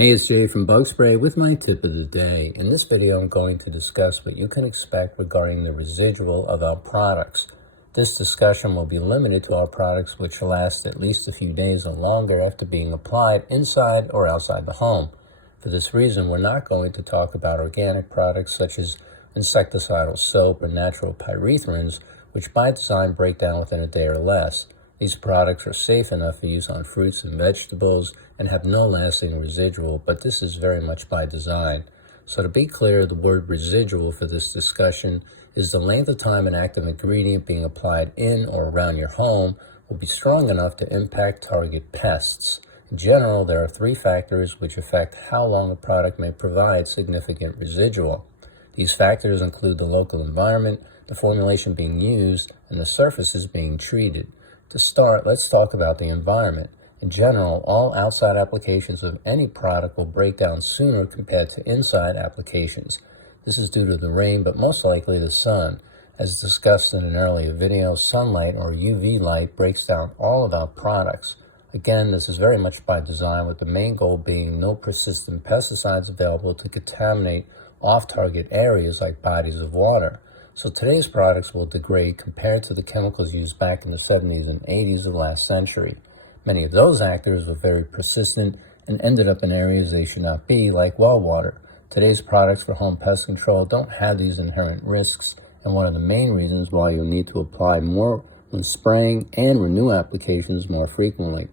Hey, it's Jay from Bugspray with my tip of the day. In this video, I'm going to discuss what you can expect regarding the residual of our products. This discussion will be limited to our products which last at least a few days or longer after being applied inside or outside the home. For this reason, we're not going to talk about organic products such as insecticidal soap or natural pyrethrins, which by design break down within a day or less. These products are safe enough for use on fruits and vegetables and have no lasting residual, but this is very much by design. So to be clear, the word residual for this discussion is the length of time an active ingredient being applied in or around your home will be strong enough to impact target pests. In general, there are three factors which affect how long a product may provide significant residual. These factors include the local environment, the formulation being used, and the surfaces being treated. To start, let's talk about the environment. In general, all outside applications of any product will break down sooner compared to inside applications. This is due to the rain, but most likely the sun. As discussed in an earlier video, sunlight or UV light breaks down all of our products. Again, this is very much by design, with the main goal being no persistent pesticides available to contaminate off-target areas like bodies of water. So today's products will degrade compared to the chemicals used back in the 70s and 80s of last century. Many of those actors were very persistent and ended up in areas they should not be, like well water. Today's products for home pest control don't have these inherent risks, and one of the main reasons why you'll need to apply more when spraying and renew applications more frequently.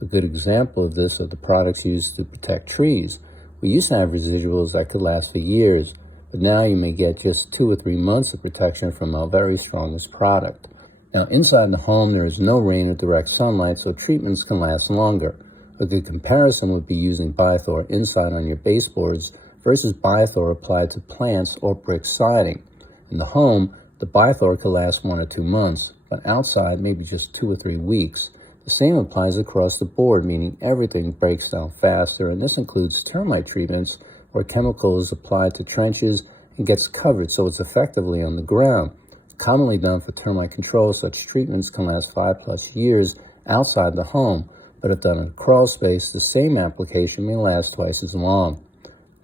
A good example of this are the products used to protect trees. We used to have residuals that could last for years, but now you may get just 2 or 3 months of protection from our very strongest product. Now, inside the home, there is no rain or direct sunlight, so treatments can last longer. A good comparison would be using Bithor inside on your baseboards versus Bithor applied to plants or brick siding. In the home, the Bithor could last 1 or 2 months, but outside, maybe just 2 or 3 weeks. The same applies across the board, meaning everything breaks down faster, and this includes termite treatments, where chemical is applied to trenches and gets covered so it's effectively on the ground. Commonly done for termite control, such treatments can last 5+ years outside the home, but if done in a crawl space, the same application may last twice as long.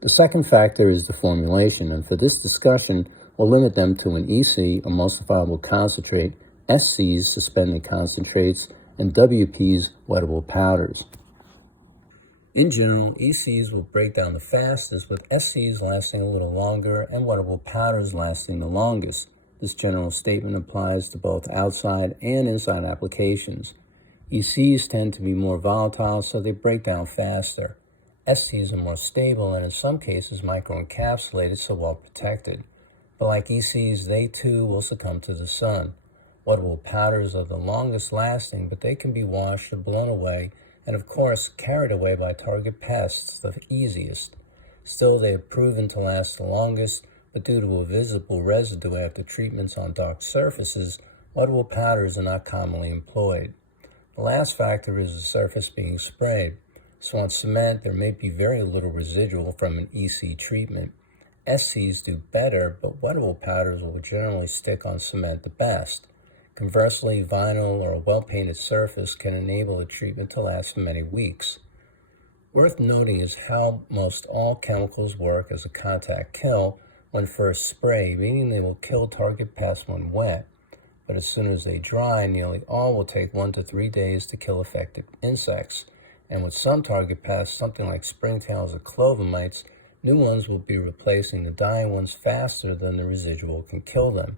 The second factor is the formulation, and for this discussion, we'll limit them to an EC, emulsifiable concentrate, SCs, suspended concentrates, and WPs, wettable powders. In general, ECs will break down the fastest, with SCs lasting a little longer and wettable powders lasting the longest. This general statement applies to both outside and inside applications. ECs tend to be more volatile, so they break down faster. SCs are more stable and in some cases microencapsulated, so well protected. But like ECs, they too will succumb to the sun. Wettable powders are the longest lasting, but they can be washed or blown away, and of course carried away by target pests the easiest. Still, they have proven to last the longest, but due to a visible residue after treatments on dark surfaces, wettable powders are not commonly employed. The last factor is the surface being sprayed. So on cement, there may be very little residual from an EC treatment. SCs do better, but wettable powders will generally stick on cement the best. Conversely, vinyl or a well-painted surface can enable a treatment to last for many weeks. Worth noting is how most all chemicals work as a contact kill when first sprayed, meaning they will kill target pests when wet. But as soon as they dry, nearly all will take 1 to 3 days to kill affected insects. And with some target pests, something like springtails or clover mites, new ones will be replacing the dying ones faster than the residual can kill them.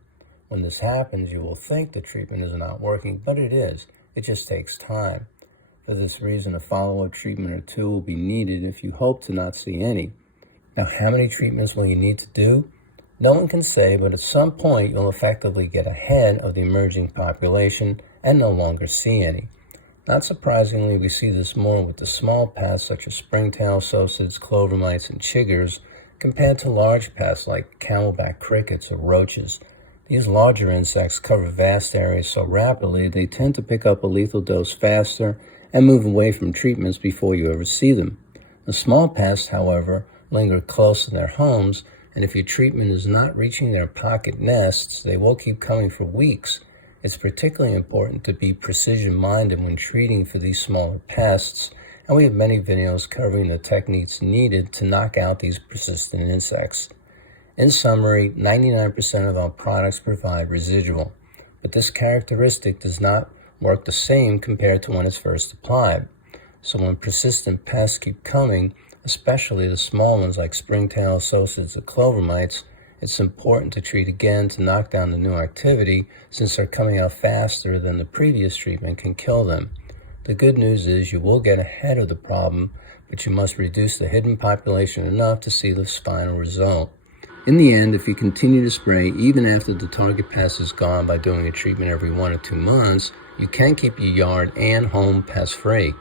When this happens, you will think the treatment is not working, but it is. It just takes time. For this reason, a follow-up treatment or 2 will be needed if you hope to not see any. Now, how many treatments will you need to do? No one can say, but at some point, you'll effectively get ahead of the emerging population and no longer see any. Not surprisingly, we see this more with the small pests such as springtail, sosids, clover mites, and chiggers, compared to large pests like camelback crickets or roaches. These larger insects cover vast areas so rapidly they tend to pick up a lethal dose faster and move away from treatments before you ever see them. The small pests, however, linger close to their homes, and if your treatment is not reaching their pocket nests, they will keep coming for weeks. It's particularly important to be precision-minded when treating for these smaller pests, and we have many videos covering the techniques needed to knock out these persistent insects. In summary, 99% of our products provide residual, but this characteristic does not work the same compared to when it's first applied. So when persistent pests keep coming, especially the small ones like springtail associates or clover mites, it's important to treat again to knock down the new activity, since they're coming out faster than the previous treatment can kill them. The good news is you will get ahead of the problem, but you must reduce the hidden population enough to see the final result. In the end, if you continue to spray even after the target pest is gone by doing a treatment every 1 or 2 months, you can keep your yard and home pest-free.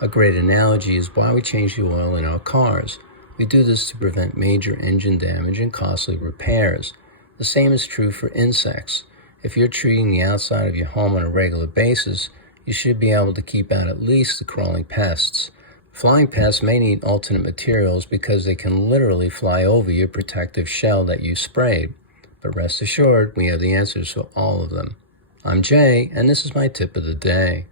A great analogy is why we change the oil in our cars. We do this to prevent major engine damage and costly repairs. The same is true for insects. If you're treating the outside of your home on a regular basis, you should be able to keep out at least the crawling pests. Flying pests may need alternate materials because they can literally fly over your protective shell that you sprayed. But rest assured, we have the answers for all of them. I'm Jay, and this is my tip of the day.